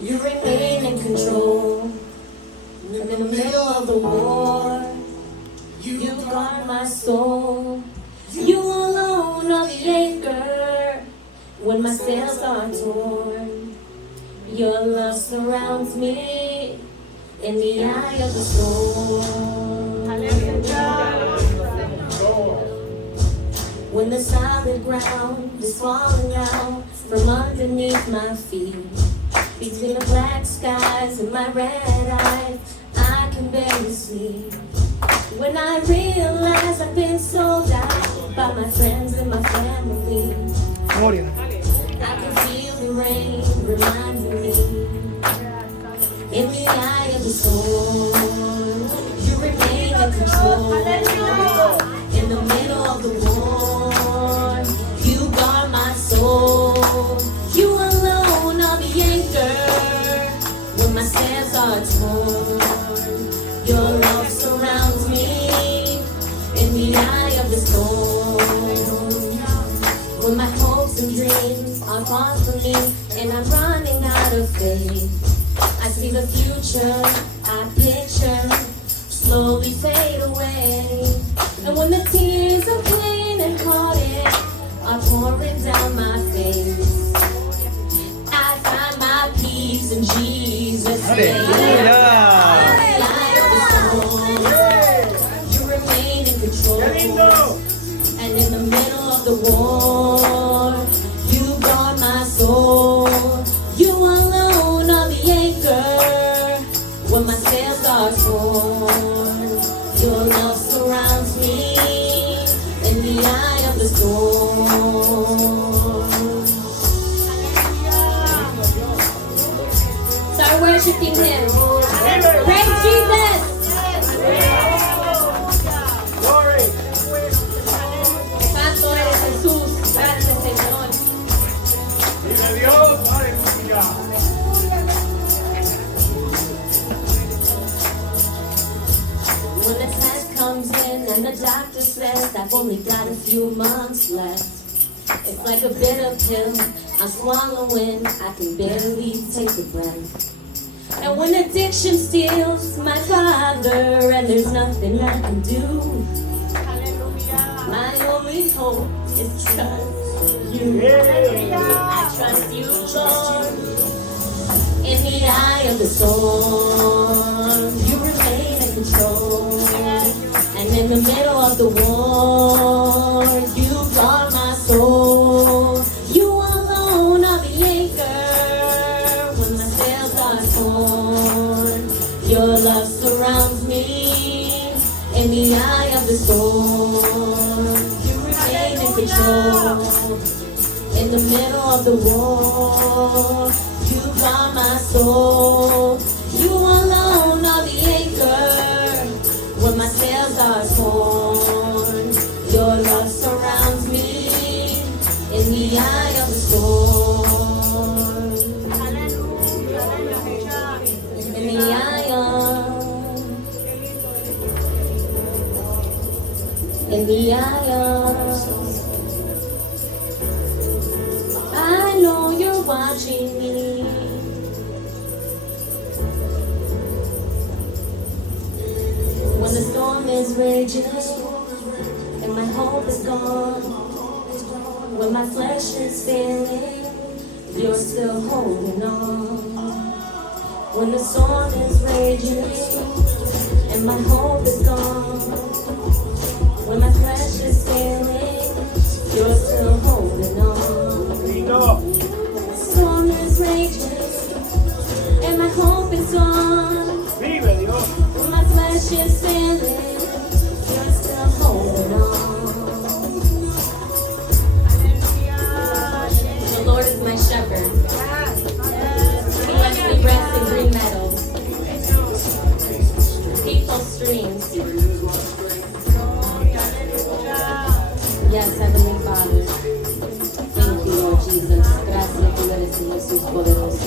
You remain in control. In the middle of the war, you guard my soul. You alone are the anchor when my sails are torn. Your love surrounds me in the eye of the storm. When the solid ground is falling out from underneath my feet, between the black skies and my red eyes, I can barely sleep. When I realize I've been sold out by my friends and my family, I can feel the rain reminding me, in the eye of the storm, you remain in control. In the middle of the war, you guard my soul. You alone are the anchor when my sails are torn. Your love surrounds me in the eye of the storm. When my hopes and dreams are far from me and I'm running out of faith, I see the future I picture slowly fade away. And when the tears of pain and heartache are pouring down my face, I find my peace in Jesus' name. You remain in control. And in the middle of the war, you guard my soul. You alone are the anchor when my sails are torn. Your love surrounds me in the eye of the storm. Start worshiping Him. Praise Jesus. Santo eres Jesús. Gracias, Señor. When the test comes in and the doctor says I've only got a few months left, it's like a bitter pill I'm swallowing, I can barely take a breath. And when addiction steals my father and there's nothing I can do, my only hope is trust you. I trust you, Lord. In the eye of the storm, you remain in control. And in the middle of the war, you guard my soul. You alone are the anchor when my sails are torn. Your love surrounds me in the eye of the storm. You remain in control. In the middle of the war, you guard my soul. You alone are the anchor when my sails are torn. Your love surrounds me in the eye of the storm. In the eye of, in the eye of, I know you're watching me. When the storm is raging and my hope is gone, when my flesh is failing, you're still holding on. When the storm is raging and my hope is gone, when my flesh is failing, you're still holding on. The storm is raging and my hope is gone. When my flesh is failing, you're still holding on. The Lord is my shepherd. He lets me rest in green meadows, peaceful streams. Yes, Heavenly Father. Thank you, Lord Jesus. Gracias, tú eres el Jesús poderoso.